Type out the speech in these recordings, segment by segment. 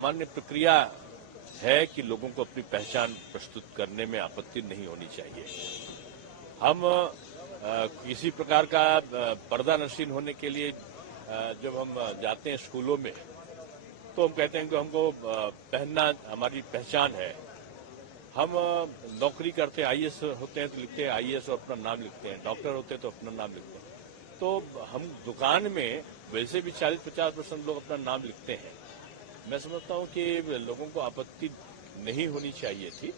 सामान्य प्रक्रिया है कि लोगों को अपनी पहचान प्रस्तुत करने में आपत्ति नहीं होनी चाहिए। हम किसी प्रकार का पर्दा नशीन होने के लिए जब हम जाते हैं स्कूलों में तो हम कहते हैं कि हमको पहनना हमारी पहचान है। हम नौकरी करते हैं, आईएएस होते हैं तो लिखते हैं आईएएस और अपना नाम लिखते हैं, डॉक्टर होते हैं तो अपना नाम लिखते हैं। तो हम दुकान में वैसे भी 40-50% लोग अपना नाम लिखते हैं। मैं समझता हूं कि लोगों को आपत्ति नहीं होनी चाहिए थी,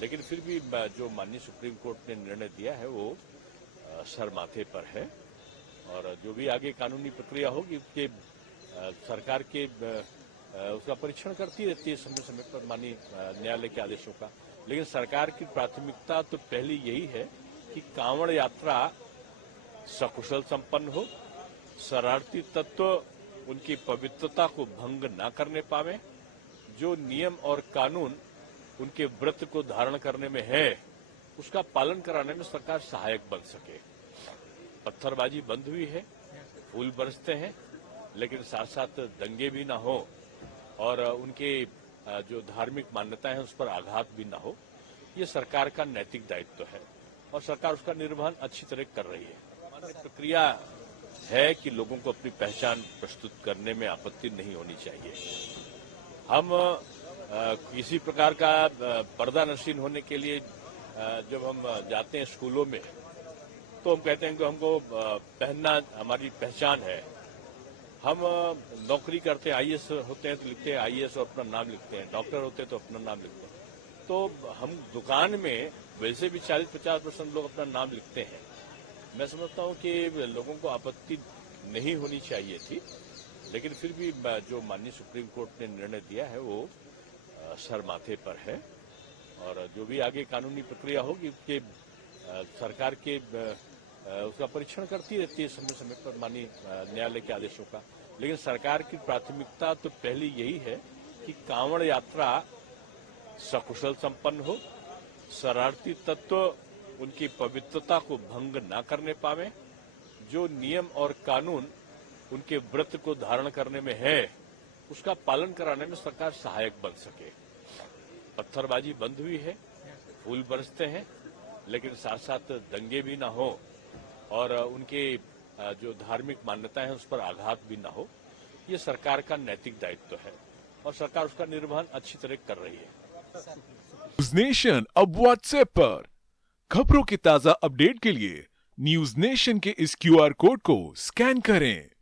लेकिन फिर भी जो माननीय सुप्रीम कोर्ट ने निर्णय दिया है वो सर माथे पर है और जो भी आगे कानूनी प्रक्रिया होगी उसके सरकार के उसका परीक्षण करती रहती है समय समय पर माननीय न्यायालय के आदेशों का। लेकिन सरकार की प्राथमिकता तो पहली यही है कि कांवड़ यात्रा सकुशल संपन्न हो, शरारती तत्व उनकी पवित्रता को भंग न करने पावे, जो नियम और कानून उनके व्रत को धारण करने में है उसका पालन कराने में सरकार सहायक बन सके। पत्थरबाजी बंद हुई है, फूल बरसते हैं, लेकिन साथ साथ दंगे भी ना हो और उनके जो धार्मिक मान्यताएं हैं उस पर आघात भी ना हो। ये सरकार का नैतिक दायित्व है और सरकार उसका निर्वहन अच्छी तरह कर रही है। प्रक्रिया है कि लोगों को अपनी पहचान प्रस्तुत करने में आपत्ति नहीं होनी चाहिए। हम किसी प्रकार का पर्दा नशीन होने के लिए जब हम जाते हैं स्कूलों में तो हम कहते हैं कि हमको पहनना हमारी पहचान है। हम नौकरी करते हैं, आईएएस होते हैं तो लिखते हैं आईएएस और अपना नाम लिखते हैं, डॉक्टर होते हैं तो अपना नाम लिखते हैं। तो हम दुकान में वैसे भी 40-50% लोग अपना नाम लिखते हैं। मैं समझता हूं कि लोगों को आपत्ति नहीं होनी चाहिए थी, लेकिन फिर भी जो माननीय सुप्रीम कोर्ट ने निर्णय दिया है वो सर माथे पर है और जो भी आगे कानूनी प्रक्रिया होगी उसके सरकार के उसका परीक्षण करती रहती है समय समय पर माननीय न्यायालय के आदेशों का। लेकिन सरकार की प्राथमिकता तो पहली यही है कि कांवड़ यात्रा सकुशल संपन्न हो, शरारती तत्व उनकी पवित्रता को भंग न करने पावे, जो नियम और कानून उनके व्रत को धारण करने में है उसका पालन कराने में सरकार सहायक बन सके। पत्थरबाजी बंद हुई है, फूल बरसते हैं, लेकिन साथ साथ दंगे भी ना हो और उनके जो धार्मिक मान्यताएं हैं उस पर आघात भी ना हो। ये सरकार का नैतिक दायित्व है और सरकार उसका निर्वहन अच्छी तरह कर रही है। न्यूज नेशन अब व्हाट्सएप पर खबरों के ताजा अपडेट के लिए न्यूज नेशन के इस क्यूआर कोड को स्कैन करें।